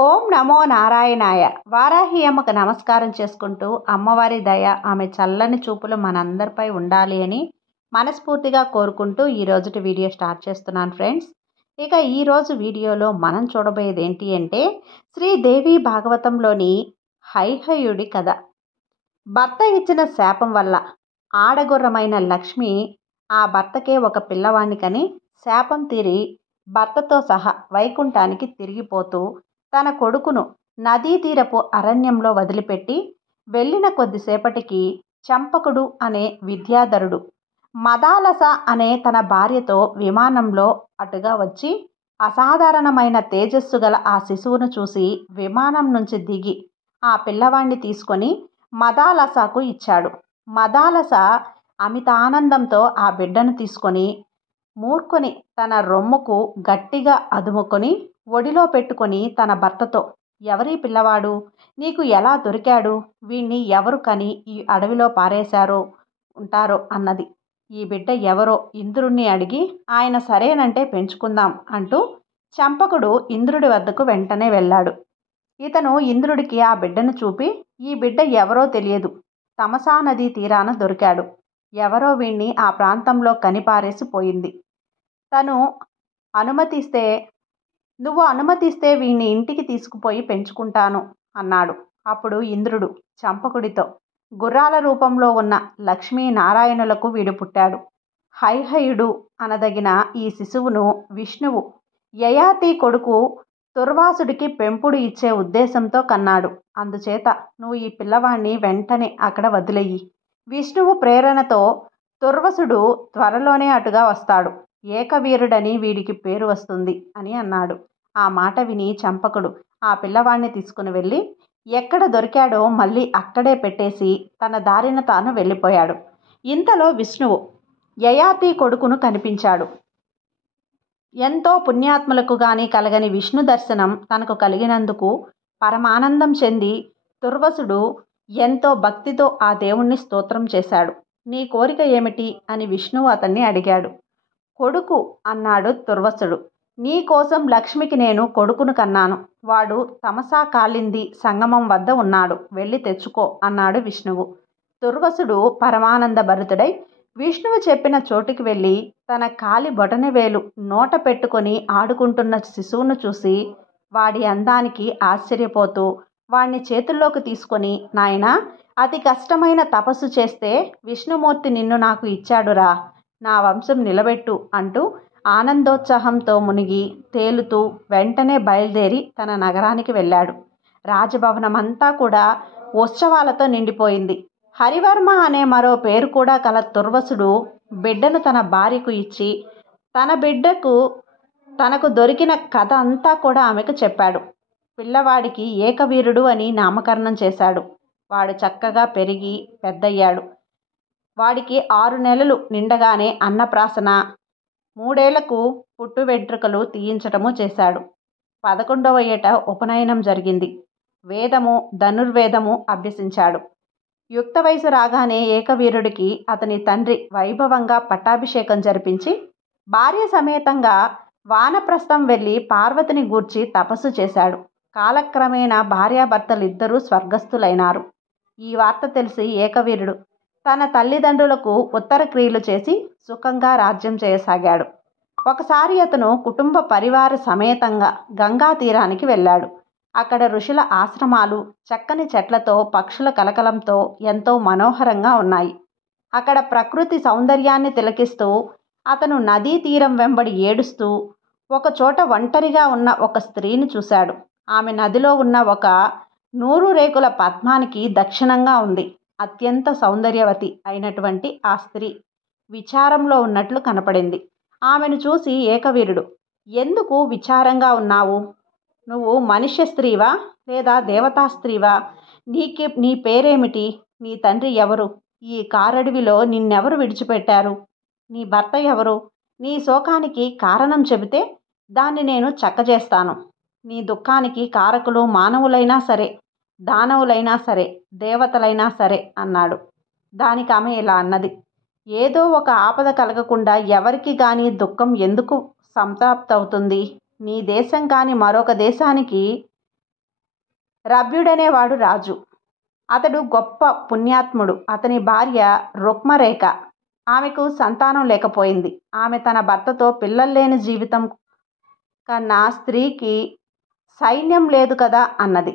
ఓం నమో నారాయణాయ. వారాహి అమ్మకు నమస్కారం చేసుకుంటూ అమ్మవారి దయ, ఆమె చల్లని చూపులు మనందరిపై ఉండాలి అని మనస్ఫూర్తిగా కోరుకుంటూ ఈరోజుటి వీడియో స్టార్ట్ చేస్తున్నాను ఫ్రెండ్స్. ఇక ఈరోజు వీడియోలో మనం చూడబోయేది ఏంటి అంటే శ్రీదేవి భాగవతంలోని హైహయుడి కథ. భర్త ఇచ్చిన శాపం వల్ల ఆడగుర్రమైన లక్ష్మి ఆ భర్తకే ఒక పిల్లవాణ్ణి కని శాపం తీరి భర్తతో సహా వైకుంఠానికి తిరిగిపోతూ తన కొడుకును నదీ తీరపు అరణ్యంలో వదిలిపెట్టి వెళ్ళిన కొద్దిసేపటికి చంపకుడు అనే విద్యాధరుడు మదాలస అనే తన భార్యతో విమానంలో అటుగా వచ్చి అసాధారణమైన తేజస్సు గల ఆ శిశువును చూసి విమానం నుంచి దిగి ఆ పిల్లవాణ్ణి తీసుకొని మదాలసకు ఇచ్చాడు. మదాలస అమిత ఆనందంతో ఆ బిడ్డను తీసుకొని మూర్ఖుని తన రొమ్ముకు గట్టిగా అదుముకొని ఒడిలో పెట్టుకొని తన భర్తతో, ఎవరీ పిల్లవాడు, నీకు ఎలా దొరికాడు, వీణ్ణి ఎవరు కని ఈ అడవిలో పారేశారో ఉంటారో అన్నది. ఈ బిడ్డ ఎవరో ఇంద్రుణ్ణి అడిగి ఆయన సరేనంటే పెంచుకుందాం అంటూ చంపకుడు ఇంద్రుడి వద్దకు వెంటనే వెళ్ళాడు. ఇతను ఇంద్రుడికి ఆ బిడ్డను చూపి, ఈ బిడ్డ ఎవరో తెలియదు, తమసా నదీ తీరాన దొరికాడు, ఎవరో వీణ్ణి ఆ ప్రాంతంలో కనిపారేసి పోయింది, నువ్వు అనుమతిస్తే వీణ్ణి ఇంటికి తీసుకుపోయి పెంచుకుంటాను అన్నాడు. అప్పుడు ఇంద్రుడు చంపకుడితో, గుర్రాల రూపంలో ఉన్న లక్ష్మీనారాయణులకు వీడు పుట్టాడు. హైహయుడు అనదగిన ఈ శిశువును విష్ణువు యయాతి కొడుకు దుర్వాసుడికి పెంపుడు ఇచ్చే ఉద్దేశంతో కన్నాడు. అందుచేత నువ్వు ఈ పిల్లవాణ్ణి వెంటనే అక్కడ వదిలేయి. విష్ణువు ప్రేరణతో దుర్వాసుడు త్వరలోనే అటుగా వస్తాడు, ఏకవీరుడని వీడికి పేరు వస్తుంది అని అన్నాడు. ఆ మాట విని చంపకుడు ఆ పిల్లవాడిని తీసుకుని వెళ్ళి ఎక్కడ దొరికాడో మళ్ళీ అక్కడే పెట్టేసి తన దారిన తాను వెళ్ళిపోయాడు. ఇంతలో విష్ణువు యయాతి కొడుకును కనిపించాడు. ఎంతో పుణ్యాత్ములకు గాని కలగని విష్ణు దర్శనం తనకు కలిగినందుకు పరమానందం చెంది దుర్వాసుడు ఎంతో భక్తితో ఆ దేవుణ్ణి స్తోత్రం చేశాడు. నీ కోరిక ఏమిటి అని విష్ణువు అతన్ని అడిగాడు. కొడుకు అన్నాడు దుర్వాసుడు. నీ కోసం లక్ష్మికి నేను కొడుకును కన్నాను, వాడు తమసా కాలింది సంగమం వద్ద ఉన్నాడు, వెళ్ళి తెచ్చుకో అన్నాడు విష్ణువు. దుర్వాసుడు పరమానంద భరితుడై విష్ణువు చెప్పిన చోటుకి వెళ్ళి తన కాలి బొటనవేలు నోట పెట్టుకొని ఆడుకుంటున్న శిశువును చూసి వాడి అందానికి ఆశ్చర్యపోతూ వాడిని చేతుల్లోకి తీసుకొని, నాయనా, అతి కష్టమైన తపస్సు చేస్తే విష్ణుమూర్తి నిన్ను నాకు ఇచ్చాడురా, నా వంశం నిలబెట్టు అంటూ ఆనందోత్సాహంతో మునిగి తేలుతూ వెంటనే బయలుదేరి తన నగరానికి వెళ్ళాడు. రాజభవనమంతా కూడా ఉత్సవాలతో నిండిపోయింది. హరివర్మ అనే మరో పేరు కూడా కల దుర్వాసుడు బిడ్డను తన భార్యకు ఇచ్చి తన బిడ్డకు తనకు దొరికిన కథ అంతా కూడా ఆమెకు చెప్పాడు. పిల్లవాడికి ఏకవీరుడు అని నామకరణం చేశాడు. వాడు చక్కగా పెరిగి పెద్దయ్యాడు. వాడికి 6 నెలలు నిండగానే అన్నప్రాసన, 3 ఏళ్లకు పుట్టు వెంట్రుకలు తీయించటము చేశాడు. 11వ ఏట ఉపనయనం జరిగింది. వేదము ధనుర్వేదము అభ్యసించాడు. యుక్త వయసు రాగానే ఏకవీరుడికి అతని తండ్రి వైభవంగా పట్టాభిషేకం జరిపించి భార్య సమేతంగా వానప్రస్థం వెళ్ళి పార్వతిని గూర్చి తపస్సు చేశాడు. కాలక్రమేణా భార్యాభర్తలిద్దరూ స్వర్గస్థులైనారు. ఈ వార్త తెలిసి ఏకవీరుడు తన తల్లిదండ్రులకు ఉత్తర క్రియలు చేసి సుఖంగా రాజ్యం చేయసాగాడు. ఒకసారి అతను కుటుంబ పరివార సమేతంగా గంగా తీరానికి వెళ్ళాడు. అక్కడ ఋషుల ఆశ్రమాలు చక్కని చెట్లతో పక్షుల కలకలంతో ఎంతో మనోహరంగా ఉన్నాయి. అక్కడ ప్రకృతి సౌందర్యాన్ని తిలకిస్తూ అతను నదీ తీరం వెంబడి ఏడుస్తూ ఒకచోట ఒంటరిగా ఉన్న ఒక స్త్రీని చూశాడు. ఆమె నదిలో ఉన్న ఒక 100 రేకుల పద్మానికి దక్షిణంగా ఉంది. అత్యంత సౌందర్యవతి అయినటువంటి ఆ స్త్రీ విచారంలో ఉన్నట్లు కనపడింది. ఆమెను చూసి ఏకవీరుడు, ఎందుకు విచారంగా ఉన్నావు? నువ్వు మనుష్య స్త్రీవా లేదా దేవతా స్త్రీవా? నీ పేరేమిటి? నీ తండ్రి ఎవరు? ఈ కారడవిలో నిన్నెవరు విడిచిపెట్టారు? నీ భర్త ఎవరు? నీ శోకానికి కారణం చెబితే దాన్ని నేను చక్కజేస్తాను. నీ దుఃఖానికి కారకులు మానవులైనా సరే, దానవులైనా సరే, దేవతలైనా సరే అన్నాడు. దానికి ఆమె ఇలా అన్నది, ఏదో ఒక ఆపద కలగకుండా ఎవరికి గాని దుఃఖం ఎందుకు సంప్రాప్తవుతుంది? నీ దేశం కాని మరొక దేశానికి రభ్యుడనేవాడు రాజు. అతడు గొప్ప పుణ్యాత్ముడు. అతని భార్య రుక్మరేఖ. ఆమెకు సంతానం లేకపోయింది. ఆమె తన భర్తతో పిల్లల్లేని జీవితం కన్నా స్త్రీకి సైన్యం లేదు కదా అన్నది.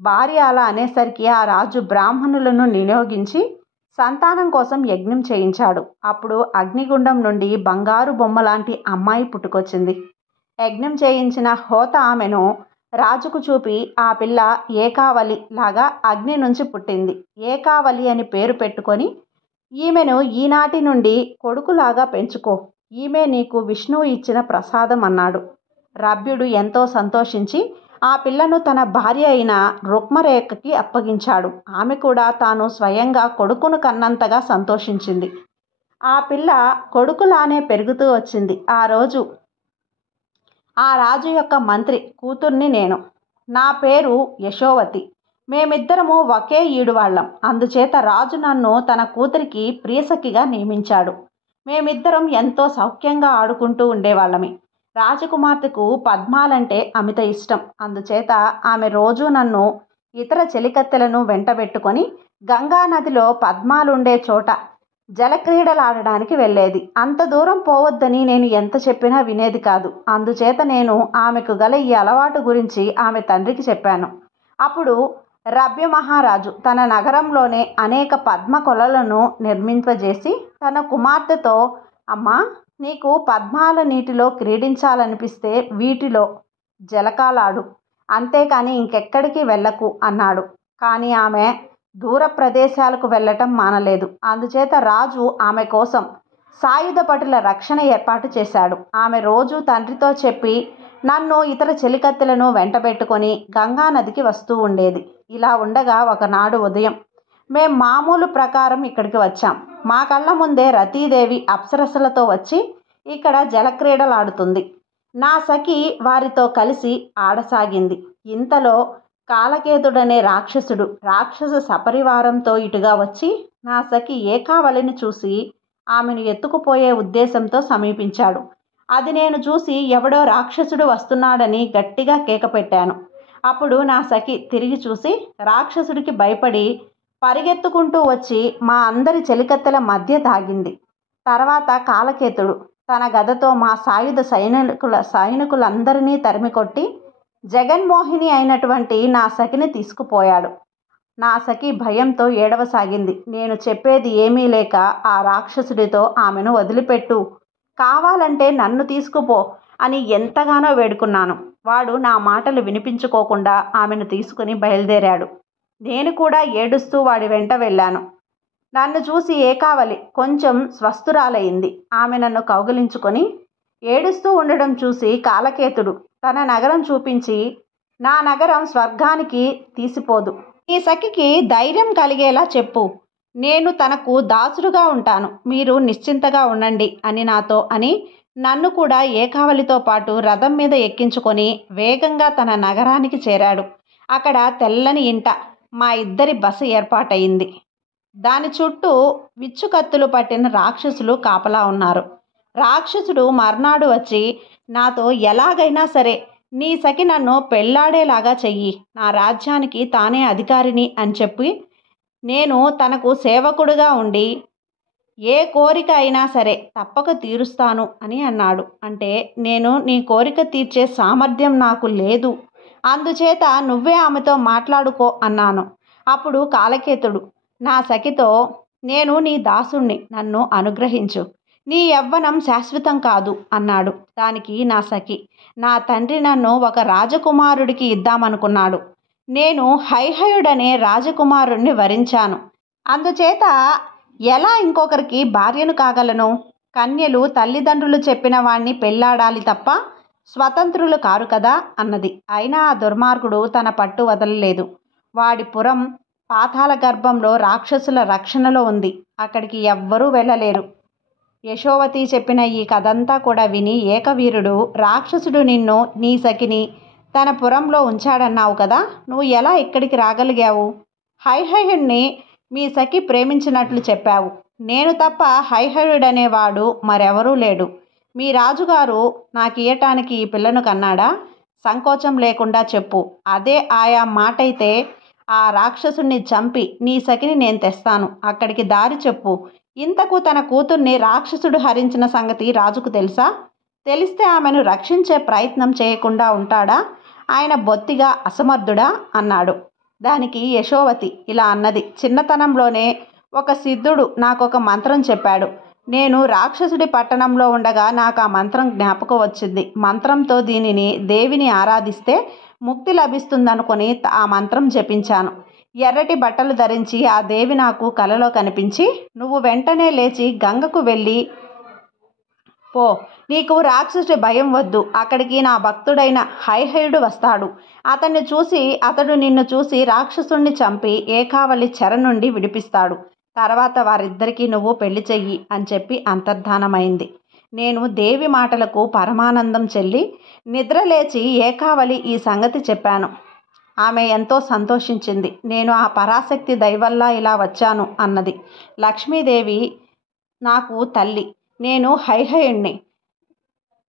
భార్య అలా అనేసరికి ఆ రాజు బ్రాహ్మణులను నియోగించి సంతానం కోసం యజ్ఞం చేయించాడు. అప్పుడు అగ్నిగుండం నుండి బంగారు బొమ్మలాంటి అమ్మాయి పుట్టుకొచ్చింది. యజ్ఞం చేయించిన హోత ఆమెను రాజుకు చూపి, ఆ పిల్ల ఏకావలి లాగా అగ్ని నుంచి పుట్టింది. ఏకావలి అని పేరు పెట్టుకొని ఈమెను ఈనాటి నుండి కొడుకులాగా పెంచుకో. ఈమె నీకు విష్ణువు ఇచ్చిన ప్రసాదం అన్నాడు. రభ్యుడు ఎంతో సంతోషించి ఆ పిల్లను తన భార్య అయిన రుక్మరేఖకి అప్పగించాడు. ఆమె కూడా తాను స్వయంగా కొడుకును కన్నంతగా సంతోషించింది. ఆ పిల్ల కొడుకులానే పెరుగుతూ వచ్చింది. ఆ రాజు యొక్క మంత్రి కూతుర్ని నేను. నా పేరు యశోవతి. మేమిద్దరము ఒకే ఈడువాళ్ళం. అందుచేత రాజు నన్ను తన కూతురికి ప్రియసఖిగా నియమించాడు. మేమిద్దరం ఎంతో సౌఖ్యంగా ఆడుకుంటూ ఉండేవాళ్ళమి. రాజకుమార్తెకు పద్మాలంటే అమిత ఇష్టం. అందుచేత ఆమె రోజూ నన్ను ఇతర చెలికత్తెలను వెంటబెట్టుకొని గంగానదిలో పద్మాలుండే చోట జలక్రీడలాడడానికి వెళ్ళేది. అంత దూరం పోవద్దని నేను ఎంత చెప్పినా వినేది కాదు. అందుచేత నేను ఆమెకు గల ఈ అలవాటు గురించి ఆమె తండ్రికి చెప్పాను. అప్పుడు రభ్య మహారాజు తన నగరంలోనే అనేక పద్మ కొలలను నిర్మింపజేసి తన కుమార్తెతో, అమ్మా, నీకు పద్మాల నీటిలో క్రీడించాలనిపిస్తే వీటిలో జలకాలాడు, అంతేకాని ఇంకెక్కడికి వెళ్ళకు అన్నాడు. కానీ ఆమె దూర ప్రదేశాలకు వెళ్ళటం మానలేదు. అందుచేత రాజు ఆమె కోసం సాయుధ పటుల రక్షణ ఏర్పాటు చేశాడు. ఆమె రోజు తండ్రితో చెప్పి నన్ను ఇతర చెలికత్తెలను వెంటబెట్టుకొని గంగానదికి వస్తూ ఉండేది. ఇలా ఉండగా ఒకనాడు ఉదయం మేం మామూలు ప్రకారం ఇక్కడికి వచ్చాం. మా కళ్ళ ముందే రతీదేవి అప్సరసలతో వచ్చి ఇక్కడ జలక్రీడలాడుతుంది. నా సఖి వారితో కలిసి ఆడసాగింది. ఇంతలో కాలకేతుడనే రాక్షసుడు రాక్షస సపరివారంతో ఇటుగా వచ్చి నా సఖి ఏకావళిని చూసి ఆమెను ఎత్తుకుపోయే ఉద్దేశంతో సమీపించాడు. అది నేను చూసి ఎవడో రాక్షసుడు వస్తున్నాడని గట్టిగా కేక పెట్టాను. అప్పుడు నా సఖి తిరిగి చూసి రాక్షసుడికి భయపడి పరిగెత్తుకుంటూ వచ్చి మా అందరి చెలికత్తెల మధ్య తాగింది. తర్వాత కాలకేతుడు తన గదతో మా సాయుధ సైనికులందరినీ తరిమికొట్టి జగన్మోహిని అయినటువంటి నా సఖిని తీసుకుపోయాడు. నా సఖి భయంతో ఏడవసాగింది. నేను చెప్పేది ఏమీ లేక ఆ రాక్షసుడితో ఆమెను వదిలిపెట్టు, కావాలంటే నన్ను తీసుకుపో అని ఎంతగానో వేడుకున్నాను. వాడు నా మాటలు వినిపించుకోకుండా ఆమెను తీసుకుని బయలుదేరాడు. నేను కూడా ఏడుస్తూ వాడి వెంట వెళ్ళాను. నన్ను చూసి ఏకావలి కొంచెం స్వస్థురాలయ్యింది. ఆమె నన్ను కౌగిలించుకొని ఏడుస్తూ ఉండడం చూసి కాలకేతుడు తన నగరం చూపించి, నా నగరం స్వర్గానికి తీసిపోదు. ఈ సఖికి ధైర్యం కలిగేలా చెప్పు. నేను తనకు దాసుడుగా ఉంటాను. మీరు నిశ్చింతగా ఉండండి అని నాతో అని నన్ను కూడా ఏకావలితో పాటు రథం మీద ఎక్కించుకొని వేగంగా తన నగరానికి చేరాడు. అక్కడ తెల్లని ఇంట మా ఇద్దరి బస ఏర్పాటయింది. దాని చుట్టూ విచ్చుకత్తులు పట్టిన రాక్షసులు కాపలా ఉన్నారు. రాక్షసుడు మర్నాడు వచ్చి నాతో, ఎలాగైనా సరే నీ సఖి నన్ను పెళ్లాడేలాగా చెయ్యి, నా రాజ్యానికి తానే అధికారిని అని చెప్పి నేను తనకు సేవకుడుగా ఉండి ఏ కోరిక అయినా సరే తప్పక తీరుస్తాను అని అన్నాడు. అంటే నేను నీ కోరిక తీర్చే సామర్థ్యం నాకు లేదు, అందుచేత నువ్వే ఆమెతో మాట్లాడుకో అన్నాను. అప్పుడు కాలకేతుడు నా సఖితో, నేను నీ దాసుణ్ణి, నన్ను అనుగ్రహించు, నీ యవ్వనం శాశ్వతం కాదు అన్నాడు. దానికి నా సఖి, నా తండ్రి నన్ను ఒక రాజకుమారుడికి ఇద్దామనుకున్నాడు. నేను హైహయుడనే రాజకుమారుడిని వరించాను. అందుచేత ఎలా ఇంకొకరికి భార్యను కాగలను? కన్యలు తల్లిదండ్రులు చెప్పిన వాణ్ణి పెళ్లాడాలి తప్ప స్వతంత్రులు కారు కదా అన్నది. అయినా ఆ దుర్మార్గుడు తన పట్టు వదలలేదు. వాడి పురం పాతాళ గర్భంలో రాక్షసుల రక్షణలో ఉంది. అక్కడికి ఎవ్వరూ వెళ్ళలేరు. యశోవతి చెప్పిన ఈ కథంతా కూడా విని ఏకవీరుడు, రాక్షసుడు నిన్ను, నీ సఖిని తన పురంలో ఉంచాడన్నావు కదా, నువ్వు ఎలా ఇక్కడికి రాగలిగావు? హైహయుణ్ణి మీ సఖి ప్రేమించినట్లు చెప్పావు. నేను తప్ప హైహయుడనేవాడు మరెవరూ లేడు. మీ రాజుగారు నాకియ్యటానికి ఈ పిల్లను కన్నాడా? సంకోచం లేకుండా చెప్పు. అదే ఆయా మాటైతే ఆ రాక్షసుణ్ణి చంపి నీ సఖిని నేను తెస్తాను. అక్కడికి దారి చెప్పు. ఇంతకు తన కూతుర్ని రాక్షసుడు హరించిన సంగతి రాజుకు తెలుసా? తెలిస్తే ఆమెను రక్షించే ప్రయత్నం చేయకుండా ఉంటాడా? ఆయన బొత్తిగా అసమర్థుడా అన్నాడు. దానికి యశోవతి ఇలా అన్నది. చిన్నతనంలోనే ఒక సిద్ధుడు నాకొక మంత్రం చెప్పాడు. నేను రాక్షసుడి పట్టణంలో ఉండగా నాకు ఆ మంత్రం జ్ఞాపకం వచ్చింది. మంత్రంతో దేవిని ఆరాధిస్తే ముక్తి లభిస్తుందనుకొని ఆ మంత్రం జపించాను. ఎర్రటి బట్టలు ధరించి ఆ దేవి నాకు కలలో కనిపించి, నువ్వు వెంటనే లేచి గంగకు వెళ్ళి పో, నీకు రాక్షసుడి భయం వద్దు, అక్కడికి నా భక్తుడైన హైహయుడు వస్తాడు. అతడు నిన్ను చూసి రాక్షసుణ్ణి చంపి ఏకావళి చెర నుండి విడిపిస్తాడు. తర్వాత వారిద్దరికీ నువ్వు పెళ్లి చెయ్యి అని చెప్పి అంతర్ధానమైంది. నేను దేవి మాటలకు పరమానందం చెల్లి నిద్రలేచి ఏకావళి ఈ సంగతి చెప్పాను. ఆమె ఎంతో సంతోషించింది. నేను ఆ పరాశక్తి దయవల్ల ఇలా వచ్చాను అన్నది. లక్ష్మీదేవి నాకు తల్లి, నేను హైహయుణ్ణి,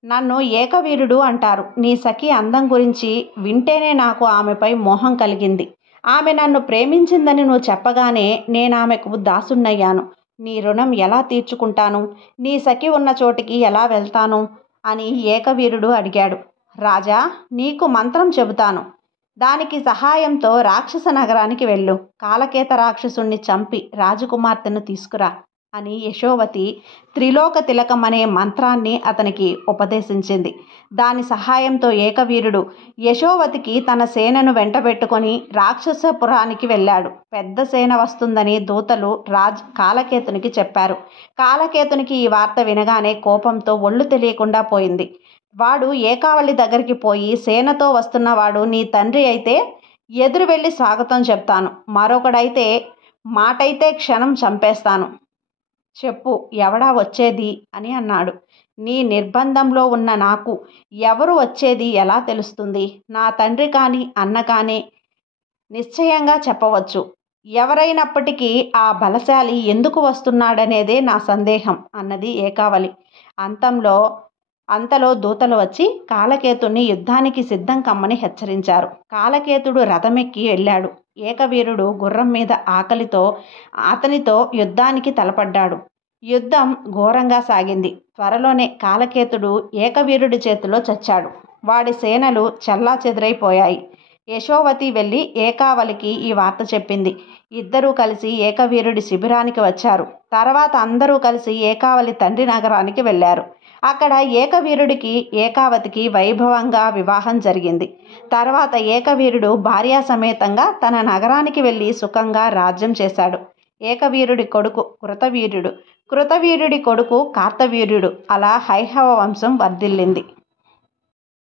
నన్ను ఏకవీరుడు అంటారు. నీ సఖి అందం గురించి వింటేనే నాకు ఆమెపై మోహం కలిగింది. ఆమె నన్ను ప్రేమించిందని నువ్వు చెప్పగానే నేనామెకు దాసున్నయ్యాను. నీ రుణం ఎలా తీర్చుకుంటాను? నీ సఖి ఉన్న చోటికి ఎలా వెళ్తాను అని ఏకవీరుడు అడిగాడు. రాజా, నీకు మంత్రం చెబుతాను. దానికి సహాయంతో రాక్షస నగరానికి వెళ్ళు. కాలకేత రాక్షసుణ్ణి చంపి రాజకుమార్తెను తీసుకురా అని యశోవతి త్రిలోక తిలకం అనే మంత్రాన్ని అతనికి ఉపదేశించింది. దాని సహాయంతో ఏకవీరుడు యశోవతికి తన సేనను వెంటబెట్టుకొని రాక్షసపురానికి వెళ్ళాడు. పెద్ద సేన వస్తుందని దూతలు కాలకేతునికి చెప్పారు. కాలకేతునికి ఈ వార్త వినగానే కోపంతో ఒళ్ళు తెలియకుండా పోయింది. వాడు ఏకావళి దగ్గరికి పోయి, సేనతో వస్తున్నవాడు నీ తండ్రి అయితే ఎదురు వెళ్ళి స్వాగతం చెప్తాను, మరొకడైతే మాటైతే క్షణం చంపేస్తాను. చెప్పు, ఎవడా వచ్చేది అని అన్నాడు. నీ నిర్బంధంలో ఉన్న నాకు ఎవరు వచ్చేది ఎలా తెలుస్తుంది? నా తండ్రి కానీ అన్న కానీ నిశ్చయంగా చెప్పవచ్చు. ఎవరైనప్పటికీ ఆ బలశాలి ఎందుకు వస్తున్నాడనేదే నా సందేహం అన్నది ఏకావళి. అంతలో దూతలు వచ్చి కాలకేతుని యుద్ధానికి సిద్ధం కమ్మని హెచ్చరించారు. కాలకేతుడు రథమెక్కి వెళ్ళాడు. ఏకవీరుడు గుర్రం మీద ఆకలితో అతనితో యుద్ధానికి తలపడ్డాడు. యుద్ధం ఘోరంగా సాగింది. త్వరలోనే కాలకేతుడు ఏకవీరుడి చేతిలో చచ్చాడు. వాడి సేనలు చెల్లాచెదురైపోయాయి. యశోవతి వెళ్ళి ఏకావళికి ఈ వార్త చెప్పింది. ఇద్దరూ కలిసి ఏకవీరుడి శిబిరానికి వచ్చారు. తర్వాత అందరూ కలిసి ఏకావళి తండ్రి నగరానికి వెళ్ళారు. అక్కడ ఏకవీరుడికి ఏకావతికి వైభవంగా వివాహం జరిగింది. తర్వాత ఏకవీరుడు భార్యా సమేతంగా తన నగరానికి వెళ్ళి సుఖంగా రాజ్యం చేశాడు. ఏకవీరుడి కొడుకు కృతవీర్యుడు, కృతవీర్యుడి కొడుకు కార్తవీర్యుడు, అలా హైహవ వంశం వర్ధిల్లింది.